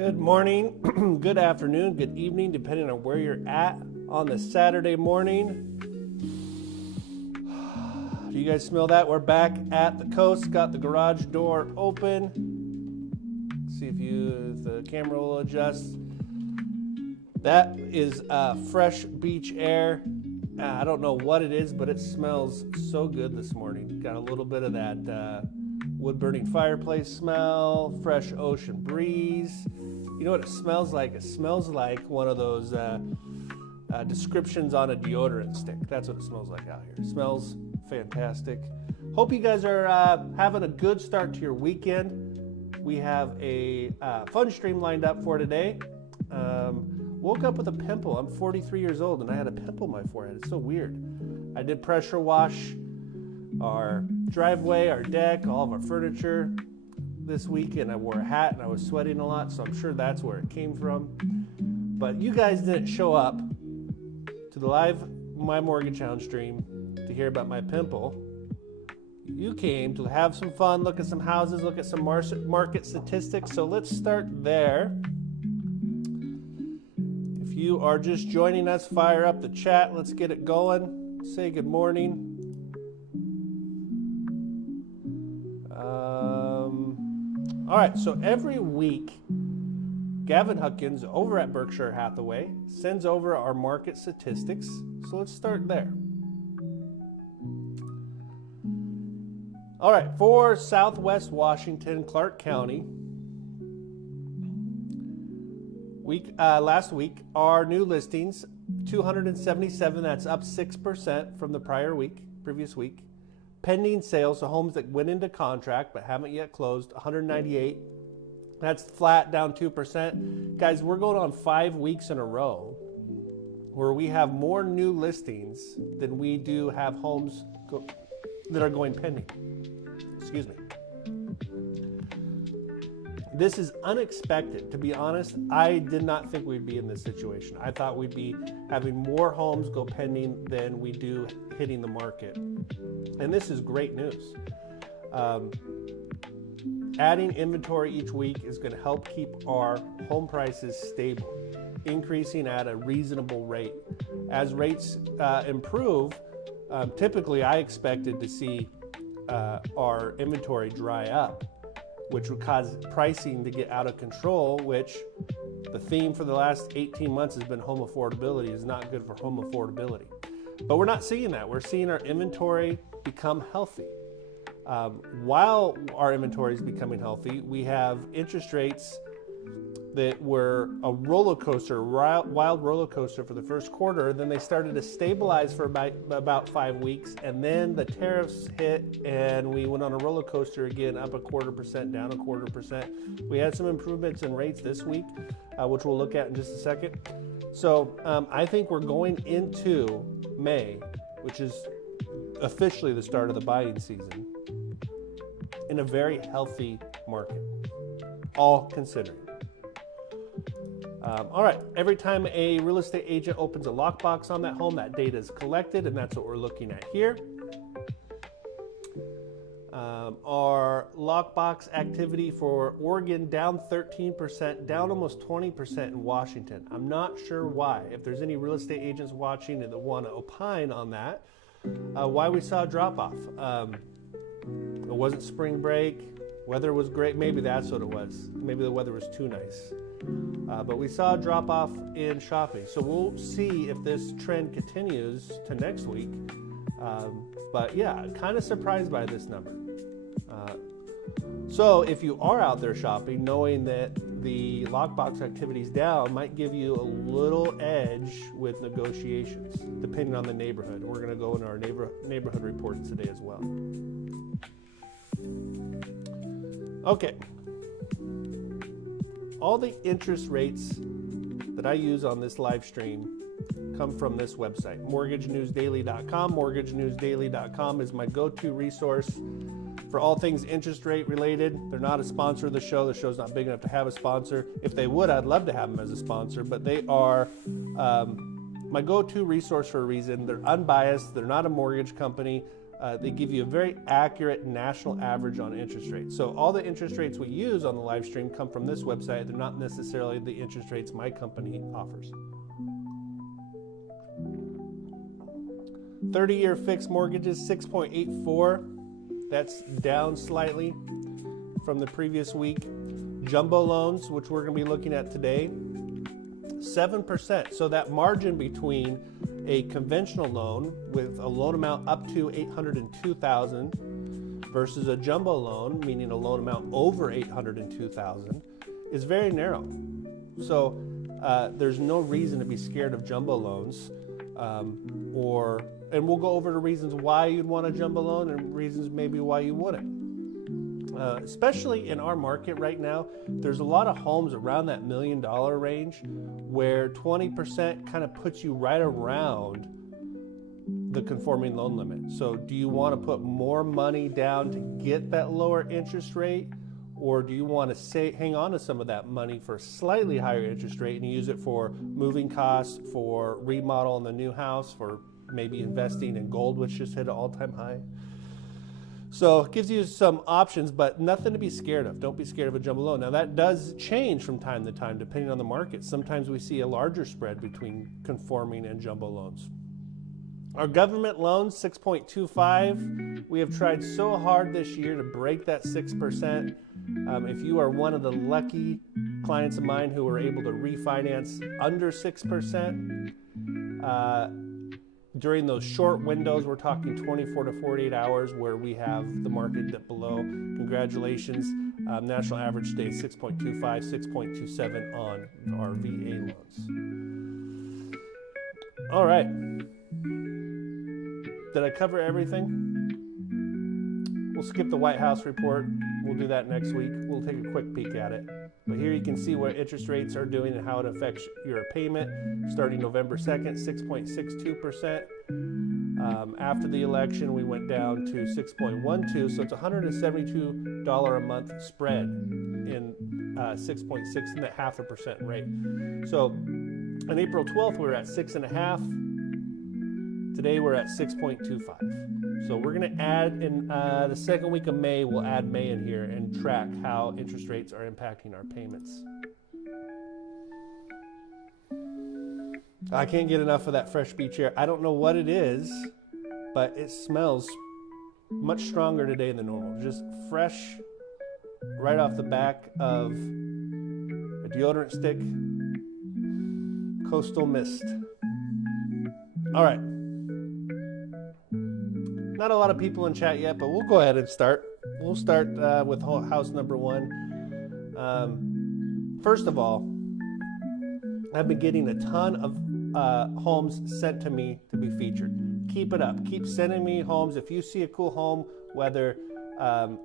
Good morning, good afternoon, good evening, depending on where you're at on the Saturday morning. Do you guys smell that? We're back at the coast, got the garage door open. See if the camera will adjust. That is fresh beach air. I don't know what it is, but it smells so good this morning. Got a little bit of that wood-burning fireplace smell, fresh ocean breeze. You know what it smells like? It smells like one of those descriptions on a deodorant stick. That's what it smells like out here. It smells fantastic. Hope you guys are having a good start to your weekend. We have a fun stream lined up for today. Woke up with a pimple. I'm 43 years old and I had a pimple on my forehead. It's so weird. I did pressure wash our driveway, our deck, all of our furniture this week, and I wore a hat and I was sweating a lot, so I'm sure that's where it came from. But you guys didn't show up to the live My Mortgage Hound stream to hear about my pimple. You came to have some fun, look at some houses, look at some market statistics, so let's start there. If you are just joining us, fire up the chat. Let's get it going. Say good morning. All right, so every week, Gavin Huckins over at Berkshire Hathaway sends over our market statistics. So let's start there. All right, for Southwest Washington, Clark County, last week, our new listings, 277, that's up 6% from the previous week. Pending sales, so homes that went into contract but haven't yet closed, 198. That's flat, down 2%. Guys, we're going on 5 weeks in a row where we have more new listings than we do have homes that are going pending. Excuse me. This is unexpected. To be honest, I did not think we'd be in this situation. I thought we'd be having more homes go pending than we do hitting the market. And this is great news. Adding inventory each week is going to help keep our home prices stable, increasing at a reasonable rate. As rates improve, typically I expected to see our inventory dry up, which would cause pricing to get out of control, which the theme for the last 18 months has been home affordability is not good for home affordability. But we're not seeing that. We're seeing our inventory become healthy. While our inventory is becoming healthy, we have interest rates that were a roller coaster, wild roller coaster for the first quarter. Then they started to stabilize for about 5 weeks, and then the tariffs hit, and we went on a roller coaster again, up 0.25%, down 0.25%. We had some improvements in rates this week, which we'll look at in just a second. So I think we're going into May, which is officially the start of the buying season, in a very healthy market, all considering. All right, every time a real estate agent opens a lockbox on that home, that data is collected, and that's what we're looking at here. Our lockbox activity for Oregon down 13%, down almost 20% in Washington. I'm not sure why. If there's any real estate agents watching and that want to opine on that, why we saw a drop-off. It wasn't spring break. Weather was great. Maybe that's what it was. Maybe the weather was too nice. But we saw a drop-off in shopping. So we'll see if this trend continues to next week. But yeah, kind of surprised by this number. So if you are out there shopping, knowing that the lockbox activity is down might give you a little edge with negotiations, depending on the neighborhood. We're going to go into our neighborhood reports today as well. Okay. All the interest rates that I use on this live stream come from this website, mortgagenewsdaily.com. Mortgagenewsdaily.com is my go-to resource for all things interest rate related. They're not a sponsor of the show. The show's not big enough to have a sponsor. If they would, I'd love to have them as a sponsor, but they are my go-to resource for a reason. They're unbiased. They're not a mortgage company. they give you a very accurate national average on interest rates. So all the interest rates we use on the live stream come from this website. They're not necessarily the interest rates my company offers. 30-year fixed mortgages, 6.84. That's down slightly from the previous week. Jumbo loans, which we're going to be looking at today, 7%. So that margin between a conventional loan with a loan amount up to $802,000 versus a jumbo loan, meaning a loan amount over $802,000, is very narrow. So there's no reason to be scared of jumbo loans, and we'll go over the reasons why you'd want a jumbo loan and reasons maybe why you wouldn't. Especially in our market right now, there's a lot of homes around that $1 million range where 20% kind of puts you right around the conforming loan limit. So do you want to put more money down to get that lower interest rate, or do you want to hang on to some of that money for a slightly higher interest rate and use it for moving costs, for remodel in the new house, for maybe investing in gold, which just hit an all-time high? So it gives you some options, but nothing to be scared of. Don't be scared of a jumbo loan. Now that does change from time to time depending on the market. Sometimes we see a larger spread between conforming and jumbo loans. Our government loans, 6.25. We have tried so hard this year to break that 6%. If you are one of the lucky clients of mine who were able to refinance under 6%, during those short windows, we're talking 24 to 48 hours where we have the market dip below. Congratulations. National average today is 6.25, 6.27 on our VA loans. All right. Did I cover everything? We'll skip the White House report. We'll do that next week. We'll take a quick peek at it. But here you can see what interest rates are doing and how it affects your payment. Starting November 2nd, 6.62%. After the election, we went down to 6.12. So it's $172 a month spread in 6.6 and that 0.5% rate. So on April 12th, we were at 6.5. Today we're at 6.25. So we're going to add in the second week of May, we'll add May in here and track how interest rates are impacting our payments. I can't get enough of that fresh beach air. I don't know what it is, but it smells much stronger today than normal. Just fresh right off the back of a deodorant stick, coastal mist. All right. Not a lot of people in chat yet, but we'll go ahead and start. We'll start with house number one. First of all, I've been getting a ton of homes sent to me to be featured. Keep it up. Keep sending me homes. If you see a cool home, whether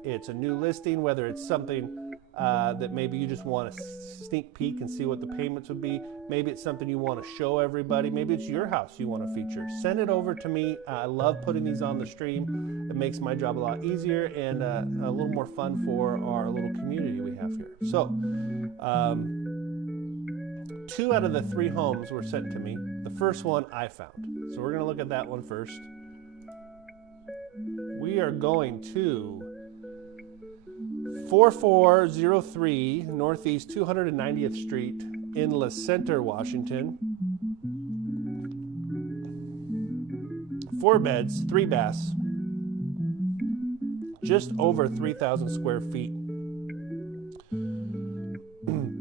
it's a new listing, whether it's something that maybe you just want to sneak peek and see what the payments would be. Maybe it's something you want to show everybody. Maybe it's your house you want to feature. Send it over to me. I love putting these on the stream. It makes my job a lot easier and a little more fun for our little community we have here. So 2 out of the 3 homes were sent to me. The first one I found. So we're going to look at that one first. We are going to 4403 Northeast 290th Street in La Center, Washington. 4 beds, 3 baths, just over 3,000 square feet.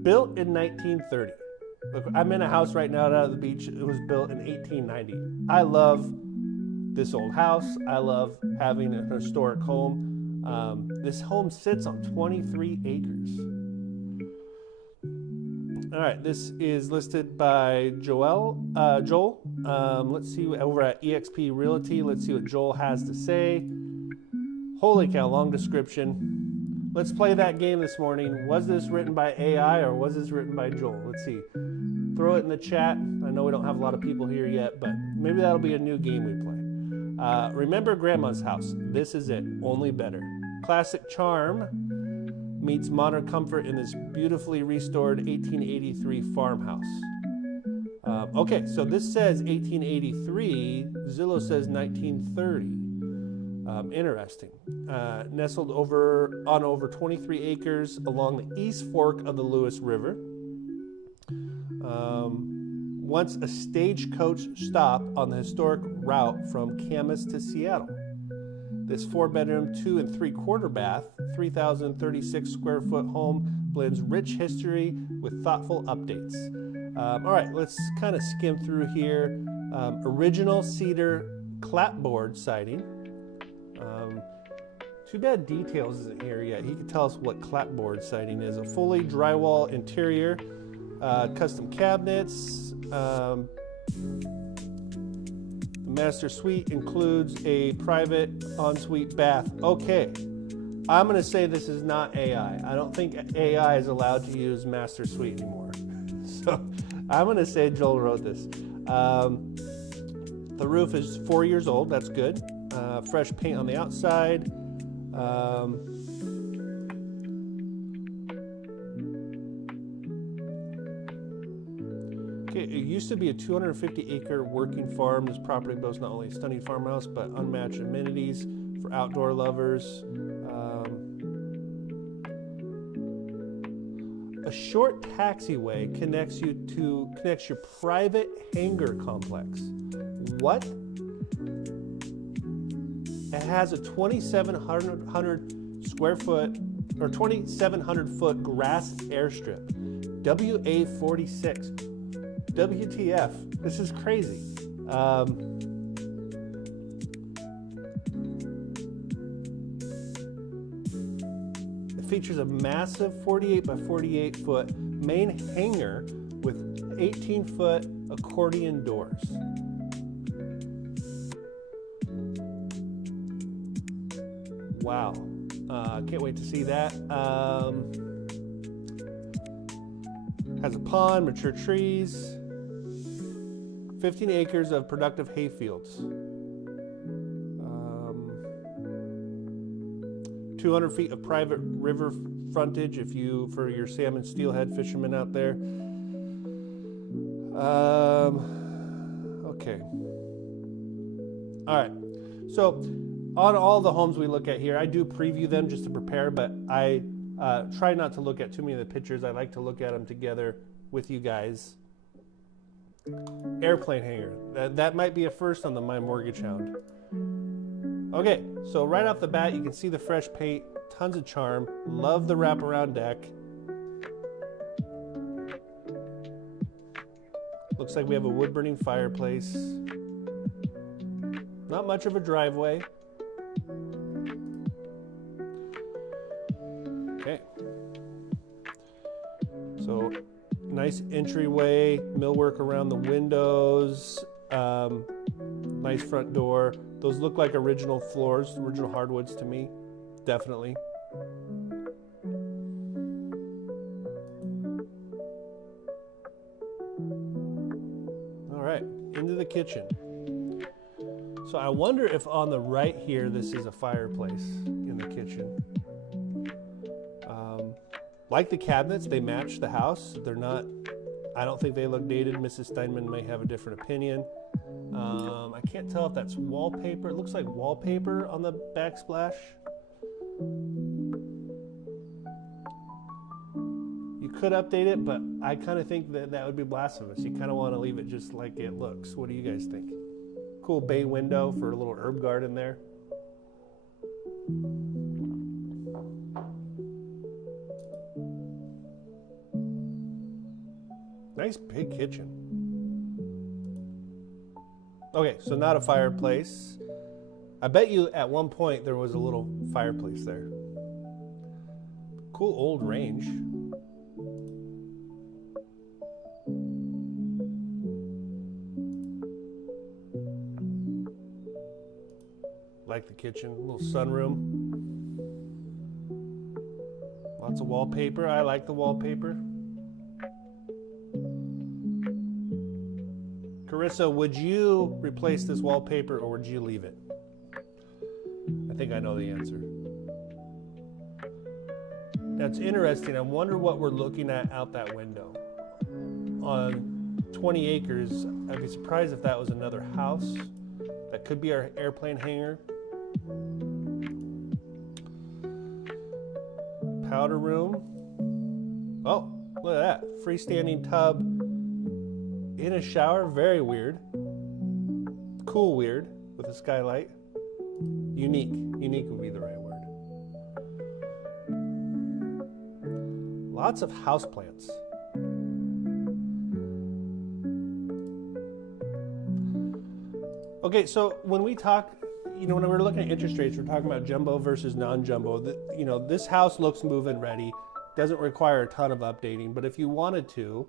Built in 1930. Look, I'm in a house right now out of the beach. It was built in 1890. I love this old house. I love having a historic home. This home sits on 23 acres. All right, this is listed by Joel. Let's see, over at eXp Realty. Let's see what Joel has to say. Holy cow, long description. Let's play that game this morning. Was this written by AI or was this written by Joel? Let's see. Throw it in the chat. I know we don't have a lot of people here yet, but maybe that'll be a new game we play. Remember Grandma's house. This is it, only better. Classic charm meets modern comfort in this beautifully restored 1883 farmhouse. Okay, so this says 1883. Zillow says 1930. Interesting. Nestled on over 23 acres along the East Fork of the Lewis River. Once a stagecoach stop on the historic route from Camas to Seattle. This 4-bedroom, 2 3/4 bath, 3,036 square foot home blends rich history with thoughtful updates. All right, let's kind of skim through here. Original cedar clapboard siding. Too bad Details isn't here yet. He could tell us what clapboard siding is. A fully drywall interior, custom cabinets. The master suite includes a private ensuite bath. Okay, I'm going to say this is not AI. I don't think AI is allowed to use master suite anymore. So I'm going to say Joel wrote this. The roof is 4 years old. That's good. Fresh paint on the outside. Okay, it used to be a 250-acre working farm. This property boasts not only a stunning farmhouse, but unmatched amenities for outdoor lovers. A short taxiway connects your private hangar complex. What? It has a 2,700 square foot or 2,700 foot grass airstrip. WA46. WTF? This is crazy. It features a massive 48 by 48 foot main hangar with 18 foot accordion doors. Wow. Can't wait to see that. Has a pond, mature trees, 15 acres of productive hay fields. 200 feet of private river frontage for your salmon steelhead fishermen out there. Okay. All right. So on all the homes we look at here, I do preview them just to prepare, but I try not to look at too many of the pictures. I like to look at them together with you guys. Airplane hangar. That might be a first on the My Mortgage Hound. Okay, so right off the bat, you can see the fresh paint, tons of charm. Love the wraparound deck. Looks like we have a wood-burning fireplace. Not much of a driveway. Okay. So nice entryway, millwork around the windows, nice front door. Those look like original floors, original hardwoods to me, definitely. All right, into the kitchen. So I wonder if on the right here, this is a fireplace in the kitchen. Like the cabinets, they match the house. They're not, I don't think they look dated. Mrs. Steinman may have a different opinion. I can't tell if that's wallpaper. It looks like wallpaper on the backsplash. You could update it, but I kind of think that would be blasphemous. You kind of want to leave it just like it looks. What do you guys think? Cool bay window for a little herb garden there. Nice big kitchen. Okay, so not a fireplace. I bet you at one point there was a little fireplace there. Cool old range. Like the kitchen, a little sunroom. Lots of wallpaper. I like the wallpaper. Carissa, would you replace this wallpaper or would you leave it? I think I know the answer. That's interesting. I wonder what we're looking at out that window. On 20 acres, I'd be surprised if that was another house. That could be our airplane hangar. Powder room. Oh, look at that. Freestanding tub in a shower. Very weird. Cool weird with a skylight. Unique. Unique would be the right word. Lots of houseplants. Okay, so when we talk, when we're looking at interest rates, we're talking about jumbo versus non-jumbo. This house looks move-in ready, doesn't require a ton of updating, but if you wanted to,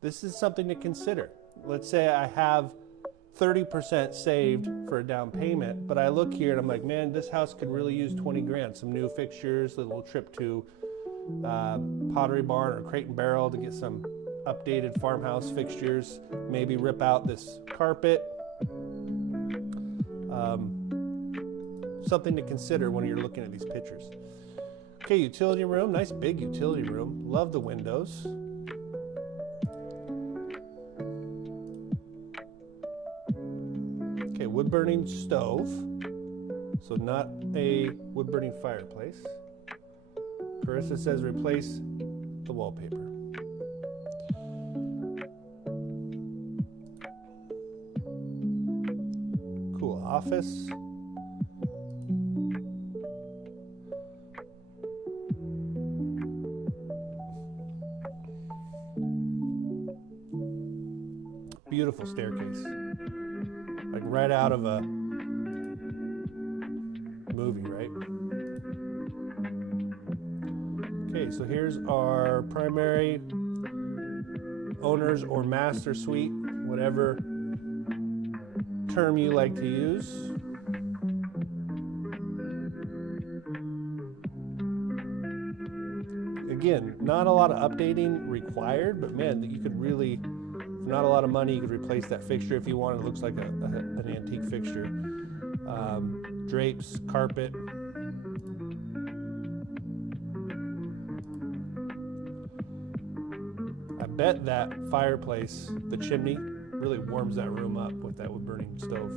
this is something to consider. Let's say I have 30% saved for a down payment, but I look here and I'm like, man, this house could really use 20 grand. Some new fixtures, a little trip to Pottery Barn or Crate and Barrel to get some updated farmhouse fixtures, maybe rip out this carpet. Something to consider when you're looking at these pictures. Okay, utility room, nice big utility room. Love the windows. Okay, wood burning stove. So not a wood burning fireplace. Carissa says replace the wallpaper. Cool office. Beautiful staircase. Like right out of a movie, right? Okay, so here's our primary owner's or master suite, whatever term you like to use. Again, not a lot of updating required, but man, you could really, for not a lot of money, you could replace that fixture if you want. It looks like an antique fixture. Drapes, carpet. I bet that fireplace, the chimney, really warms that room up with that wood burning stove.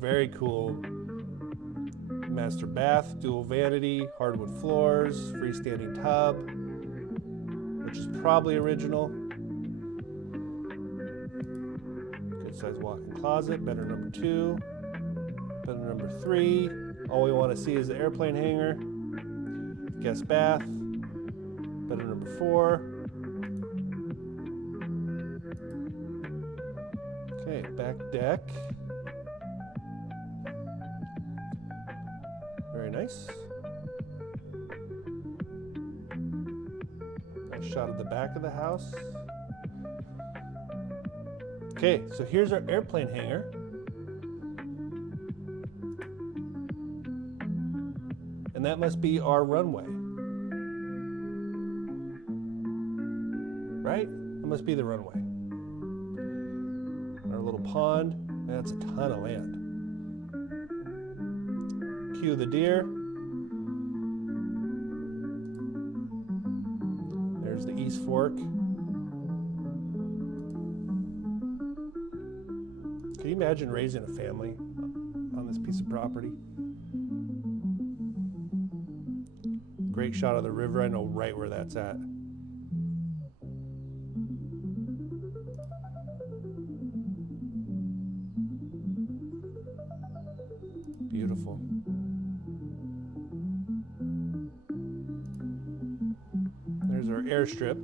Very cool. Master bath, dual vanity, hardwood floors, freestanding tub, which is probably original. Good size walk-in closet, bedroom number 2, bedroom number 3. All we want to see is the airplane hangar, guest bath, bedroom number 4. Okay, back deck. Very nice. Nice shot of the back of the house. Okay, so here's our airplane hangar. And that must be our runway. Right? That must be the runway. Our little pond. That's a ton of land. Cue the deer. There's the East Fork. Can you imagine raising a family on this piece of property? Great shot of the river. I know right where that's at. Beautiful. There's our airstrip.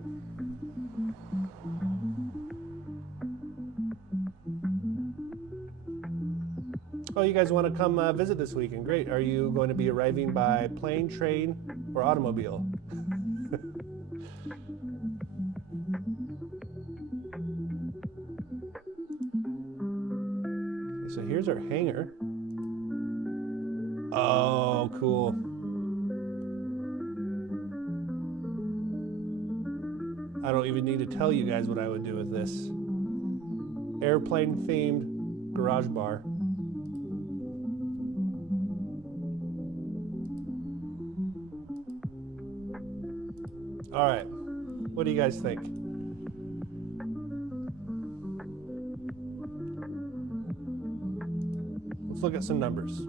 Oh, you guys want to come visit this weekend? Great. Are you going to be arriving by plane, train, or automobile? Okay, so here's our hangar. Oh, cool. I don't even need to tell you guys what I would do with this. Airplane themed garage bar. All right, what do you guys think? Let's look at some numbers.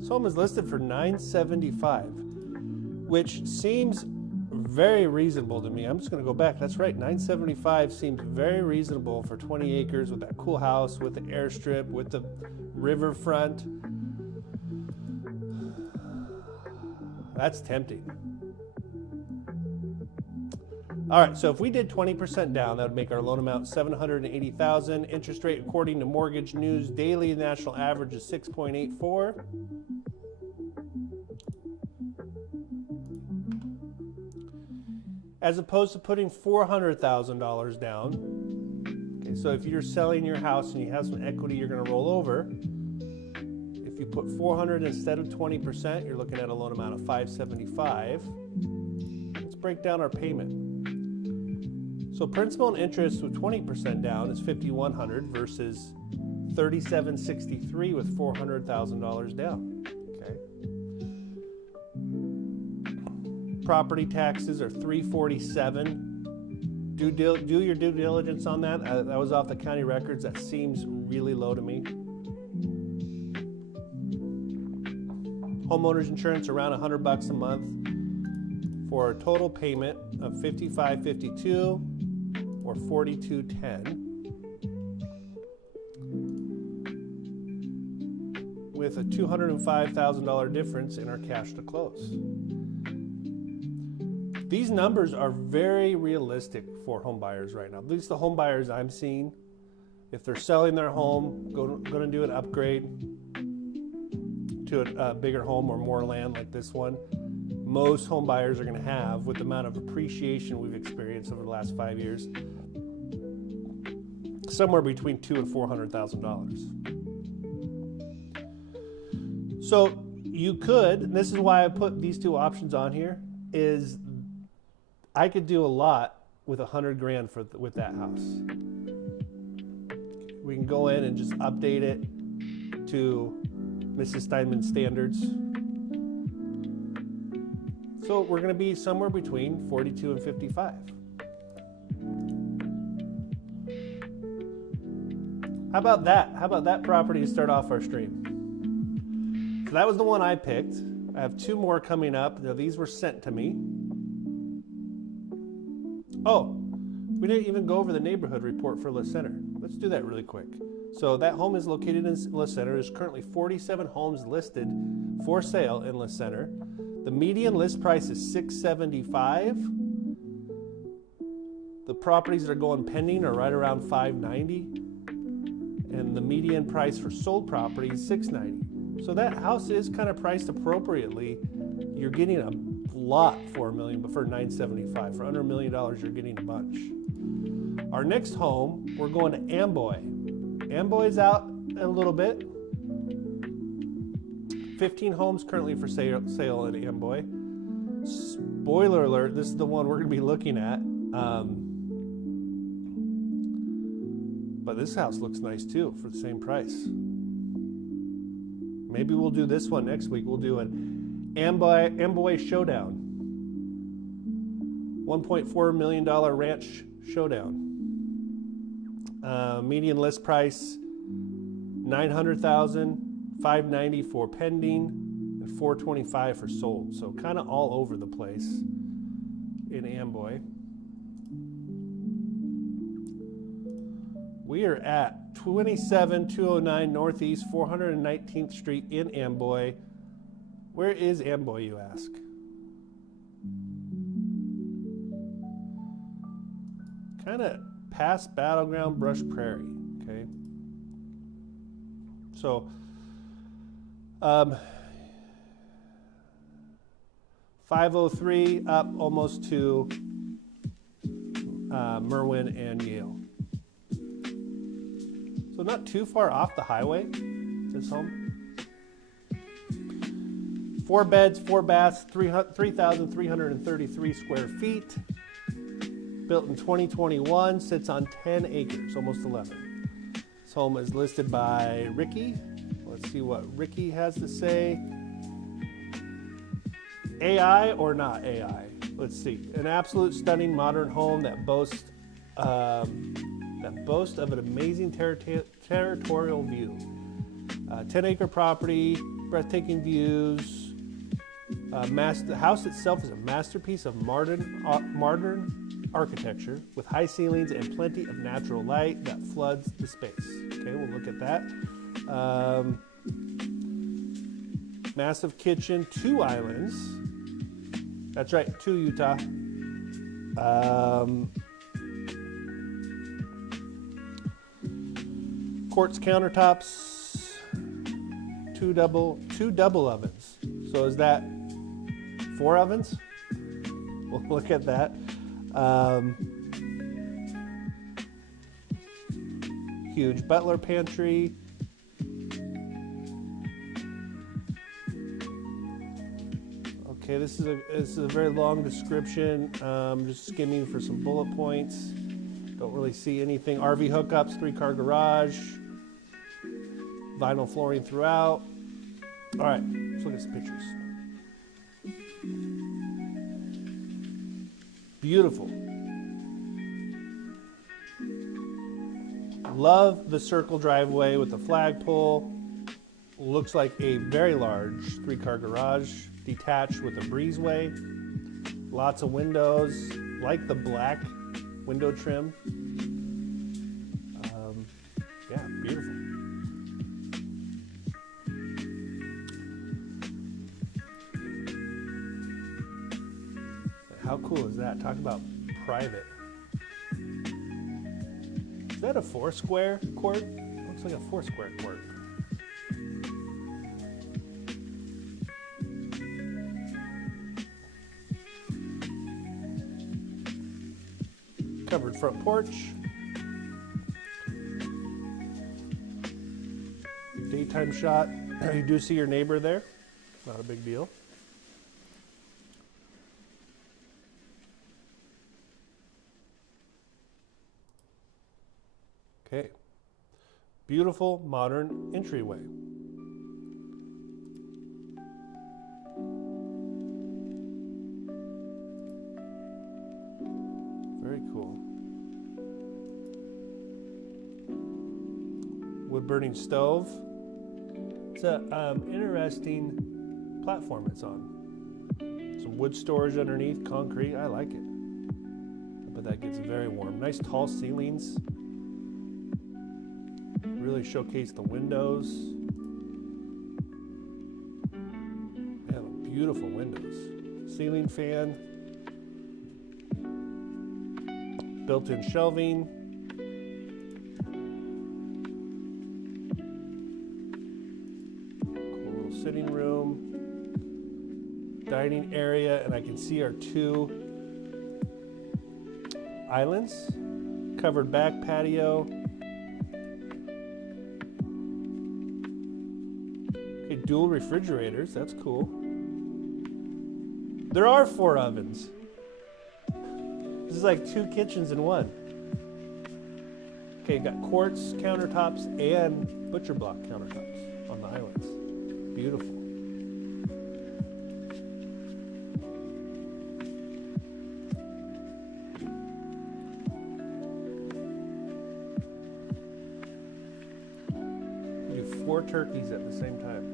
This home is listed for $975, which seems very reasonable to me. I'm just going to go back. That's right, $975 seems very reasonable for 20 acres with that cool house, with the airstrip, with the riverfront. That's tempting. All right, so if we did 20% down, that would make our loan amount $780,000. Interest rate, according to Mortgage News Daily, the national average is 6.84. As opposed to putting $400,000 down. Okay, so if you're selling your house and you have some equity you're going to roll over, if you put 400 instead of 20%, you're looking at a loan amount of $575. Let's break down our payment. So principal and interest with 20% down is $5,100 versus $3,763 with $400,000 down. Okay. Property taxes are $347. Do your due diligence on that. That was off the county records. That seems really low to me. Homeowners insurance around $100 a month for a total payment of $55.52 or $42.10. With a $205,000 difference in our cash to close. These numbers are very realistic for home buyers right now. At least the home buyers I'm seeing, if they're selling their home, going to do an upgrade to a bigger home or more land like this one, most home buyers are going to have, with the amount of appreciation we've experienced over the last 5 years, somewhere between $200,000 and $400,000. So you could, and this is why I put these two options on here, is I could do a lot with $100,000 with that house. We can go in and just update it to Mrs. Steinman standards. So we're going to be somewhere between 42 and 55. How about that? How about that property to start off our stream? So that was the one I picked. I have two more coming up. Now, these were sent to me. Oh, we didn't even go over the neighborhood report for La Center. Let's do that really quick. So that home is located in La Center. There's currently 47 homes listed for sale in La Center. The median list price is $675. The properties that are going pending are right around $590. And the median price for sold property is $690. So that house is kind of priced appropriately. You're getting a lot for $1 million, but for $975. For under $1 million, you're getting a bunch. Our next home, we're going to Amboy. Amboy's out a little bit. 15 homes currently for sale at Amboy. Spoiler alert, this is the one we're going to be looking at. But this house looks nice too for the same price. Maybe we'll do this one next week. We'll do an Amboy Showdown. $1.4 million ranch showdown. Median list price $900,000, $590 for pending, and $425 for sold. So kind of all over the place in Amboy. We are at 27209 Northeast 419th Street in Amboy. Where is Amboy, you ask? Kind of past Battleground Brush Prairie, okay? So, 503 up almost to Merwin and Yale. So not too far off the highway, this home. 4 beds, 4 baths, 3,333 square feet. Built in 2021, sits on 10 acres, almost 11. This home is listed by Ricky. Let's see what Ricky has to say. AI or not AI? Let's see. An absolute stunning modern home that boasts of an amazing territorial view. 10-acre property, breathtaking views. The house itself is a masterpiece of modern architecture with high ceilings and plenty of natural light that floods the space. Okay, we'll look at that. Massive kitchen, 2 islands. That's right, 2 Utah. Quartz countertops, 2 double ovens. So is that 4 ovens? We'll look at that. Huge butler pantry. Okay, this is a very long description. Just skimming for some bullet points. Don't really see anything. RV hookups, 3-car garage, vinyl flooring throughout. All right, let's look at some pictures. Beautiful. Love the circle driveway with the flagpole. Looks like a very large 3-car garage, detached with a breezeway. Lots of windows, like the black window trim. Yeah, beautiful. How cool is that? Talk about private. Is that a 4-square court? Looks like a 4-square court. Covered front porch. Daytime shot. You do see your neighbor there. Not a big deal. Okay. Beautiful modern entryway. Very cool. Wood burning stove. It's an interesting platform it's on. Some wood storage underneath, concrete. I like it. But that gets very warm. Nice tall ceilings. Really showcase the windows. Man, beautiful windows. Ceiling fan. Built-in shelving. Cool sitting room. Dining area, and I can see our 2 islands. Covered back patio. Okay, dual refrigerators, that's cool. There are 4 ovens. This is like 2 kitchens in one. Okay, you got quartz countertops and butcher block countertops on the islands. Beautiful. You do 4 turkeys at the same time.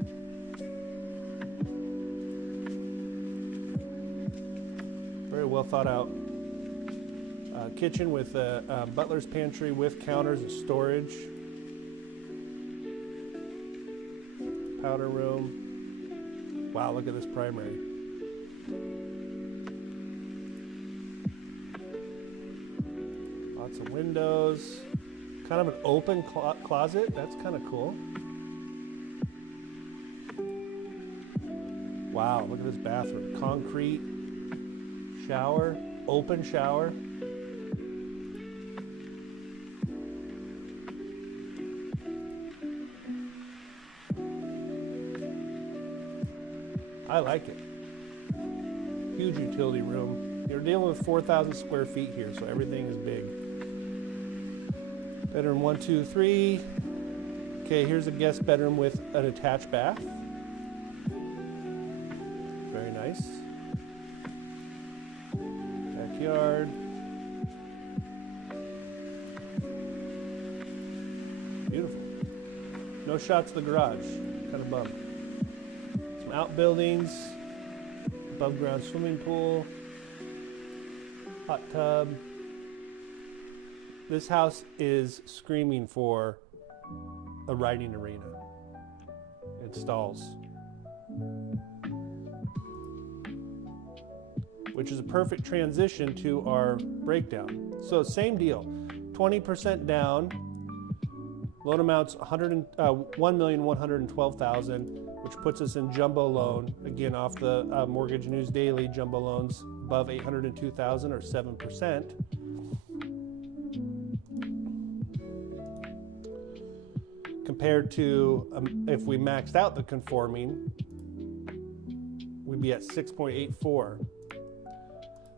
Very well thought out. Kitchen with a butler's pantry with counters and storage. Powder room. Wow, look at this primary. Lots of windows. Kind of an open closet. That's kind of cool. Wow, look at this bathroom. Concrete shower, open shower. I like it. Huge utility room. You're dealing with 4,000 square feet here, so everything is big. Bedroom 1, 2, 3. Okay, here's a guest bedroom with an attached bath. Very nice. Backyard. Beautiful. No shots of the garage. Kind of bummed. Some outbuildings, above ground swimming pool, hot tub. This house is screaming for a riding arena. It stalls. Which is a perfect transition to our breakdown. So same deal, 20% down, loan amounts $1,112,000, which puts us in jumbo loan, again off the Mortgage News Daily, jumbo loans above $802,000 or 7%. Compared to if we maxed out the conforming, we'd be at 6.84.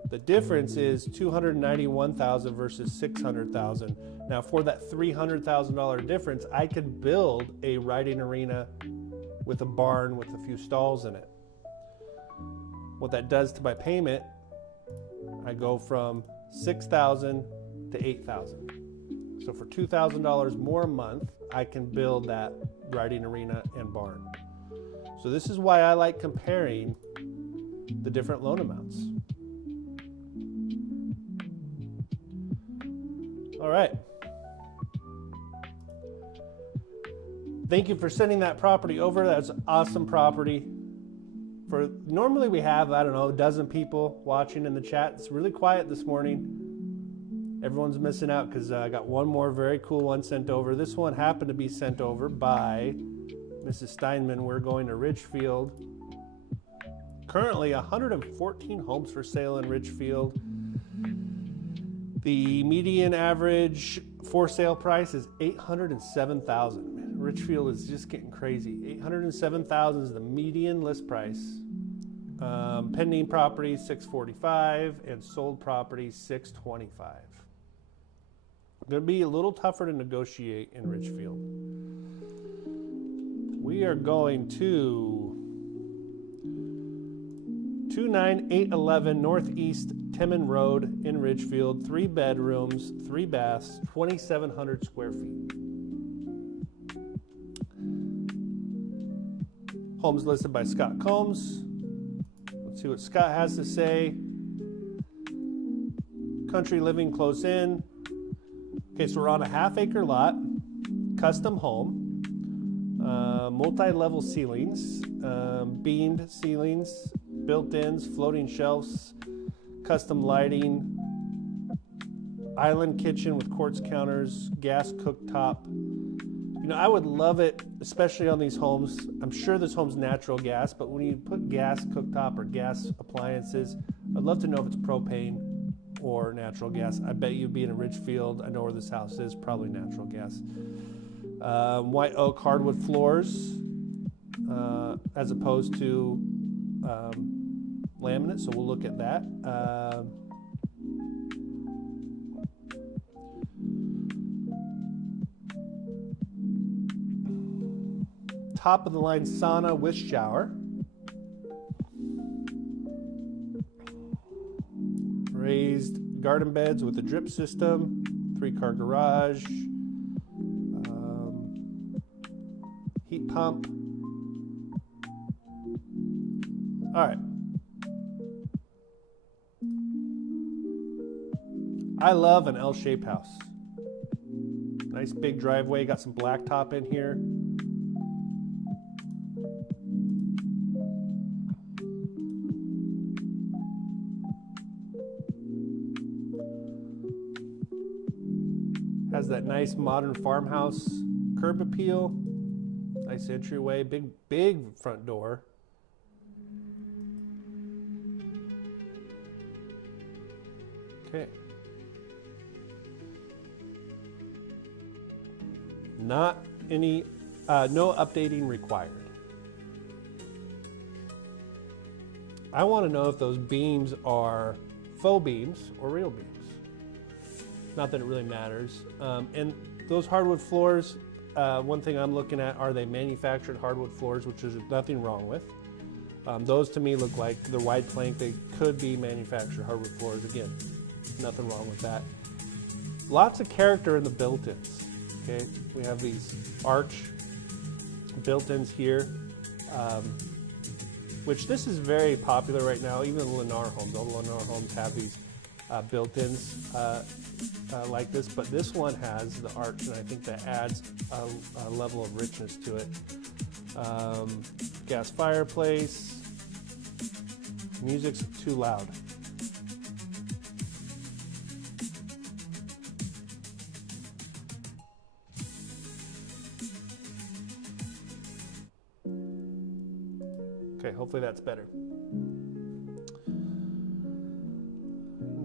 The difference is $291,000 versus $600,000. Now, for that $300,000 difference, I could build a riding arena with a barn with a few stalls in it. What that does to my payment, I go from $6,000 to $8,000. So for $2,000 more a month, I can build that riding arena and barn. So this is why I like comparing the different loan amounts. All right. Thank you for sending that property over. That's an awesome property. Normally we have, I don't know, a dozen people watching in the chat. It's really quiet this morning. Everyone's missing out because I got one more very cool one sent over. This one happened to be sent over by Mrs. Steinman. We're going to Ridgefield. Currently 114 homes for sale in Ridgefield. The median average for sale price is $807,000. Man, Ridgefield is just getting crazy. $807,000 is the median list price. Pending properties $645 and sold properties $625. Going to be a little tougher to negotiate in Ridgefield. We are going to 29811 Northeast Timon Road in Ridgefield, 3 bedrooms, 3 baths, 2,700 square feet. Homes listed by Scott Combs. Let's see what Scott has to say. Country living close in. Okay, so we're on a half-acre lot, custom home, multi-level ceilings, beamed ceilings, built-ins, floating shelves, custom lighting, island kitchen with quartz counters, gas cooktop. You know, I would love it, especially on these homes. I'm sure this home's natural gas, but when you put gas cooktop or gas appliances, I'd love to know if it's propane or natural gas. I bet you'd be in a Ridgefield. I know where this house is, probably natural gas. White oak hardwood floors as opposed to laminate, so we'll look at that. Top of the line sauna with shower. Raised garden beds with a drip system, 3-car garage, heat pump. All right. I love an L-shaped house. Nice big driveway, got some blacktop in here. Has that nice modern farmhouse curb appeal. Nice entryway, big front door. Okay. Not any, no updating required. I want to know if those beams are faux beams or real beams. Not that it really matters. And those hardwood floors, one thing I'm looking at, are they manufactured hardwood floors, which there's nothing wrong with. Those to me look like they're wide plank. They could be manufactured hardwood floors. Again, nothing wrong with that. Lots of character in the built-ins. Okay, we have these arch built-ins here, which this is very popular right now. Even Lennar homes, all the Lennar homes have these built-ins like this, but this one has the arch, and I think that adds a level of richness to it. Gas fireplace. Music's too loud. Okay, hopefully that's better.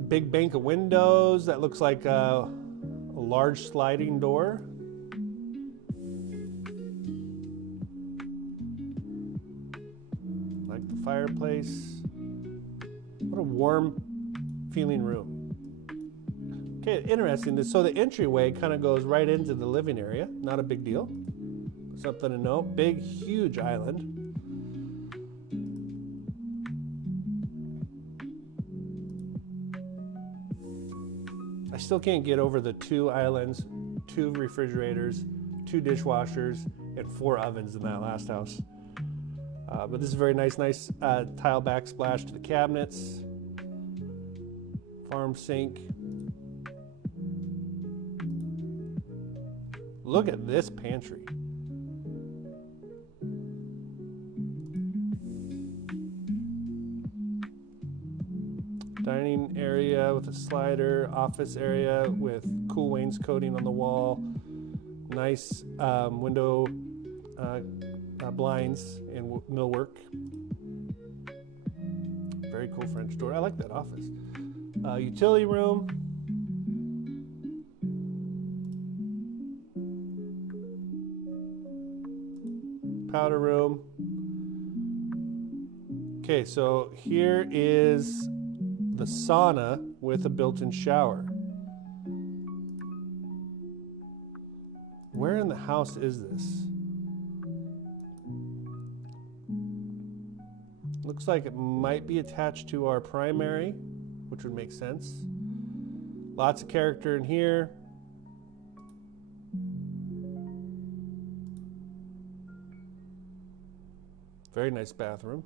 Big bank of windows. That looks like a large sliding door. Like the fireplace. What a warm feeling room. Okay, interesting. So the entryway kind of goes right into the living area. Not a big deal. Something to note. Big, huge island. I still can't get over the 2 islands, 2 refrigerators, 2 dishwashers, and 4 ovens in that last house. But this is very nice tile backsplash to the cabinets. Farm sink. Look at this pantry. Dining area with a slider, office area with cool wainscoting on the wall, nice window blinds and millwork. Very cool French door. I like that office. Utility room. Powder room. Okay, so here is the sauna with a built-in shower. Where in the house is this? Looks like it might be attached to our primary, which would make sense. Lots of character in here. Very nice bathroom.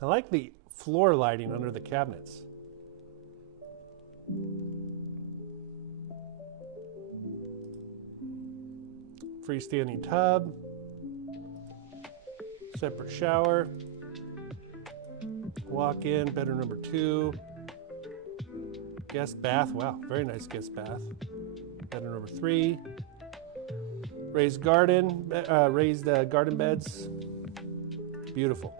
I like the floor lighting under the cabinets. Freestanding tub. Separate shower. Walk in, bedroom number 2. Guest bath. Wow, very nice guest bath. Bedroom number 3. Raised garden beds. Beautiful.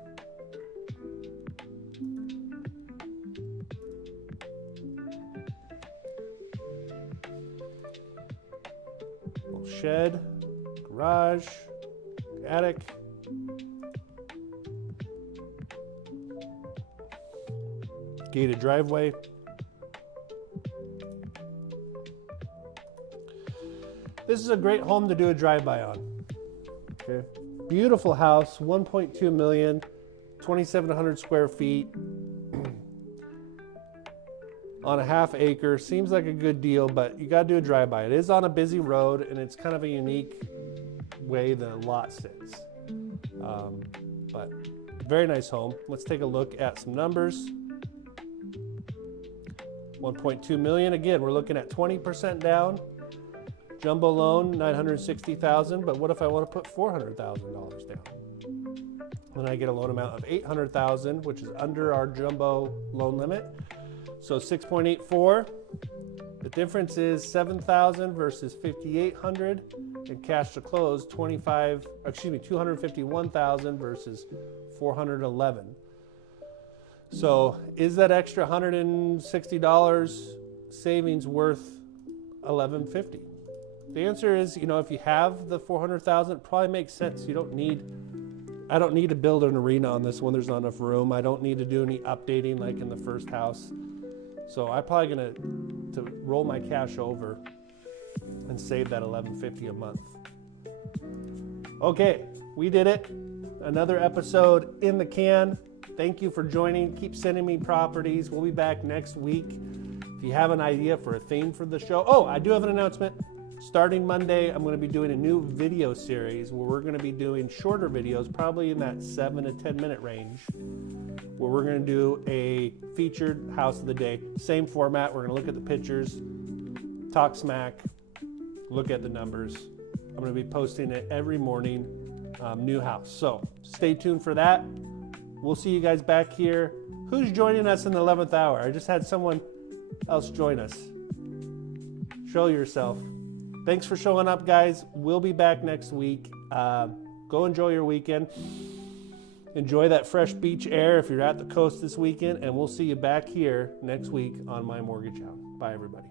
Shed, garage, attic. Gated driveway. This is a great home to do a drive-by on. Okay. Beautiful house, 1.2 million, 2,700 square feet on a half acre. Seems like a good deal, but you got to do a drive-by. It is on a busy road, and it's kind of a unique way the lot sits. But very nice home. Let's take a look at some numbers. 1.2 million. Again, we're looking at 20% down. Jumbo loan, $960,000. But what if I want to put $400,000 down? Then I get a loan amount of $800,000, which is under our jumbo loan limit. So 6.84. The difference is $7,000 versus $5,800, and cash to close $251,000 versus $411,000. So is that extra $160 savings worth $1,150? The answer is, if you have the $400,000, it probably makes sense. I don't need to build an arena on this one. There's not enough room. I don't need to do any updating like in the first house. So I'm probably gonna roll my cash over and save that $1,150 a month. Okay, we did it. Another episode in the can. Thank you for joining. Keep sending me properties. We'll be back next week. If you have an idea for a theme for the show. Oh, I do have an announcement. Starting Monday, I'm going to be doing a new video series where we're going to be doing shorter videos, probably in that 7 to 10 minute range, where we're going to do a featured house of the day. Same format. We're going to look at the pictures, talk smack, look at the numbers. I'm going to be posting it every morning, new house. So stay tuned for that. We'll see you guys back here. Who's joining us in the 11th hour? I just had someone else join us. Show yourself. Thanks for showing up, guys. We'll be back next week. Go enjoy your weekend. Enjoy that fresh beach air if you're at the coast this weekend, and we'll see you back here next week on My Mortgage Hound. Bye, everybody.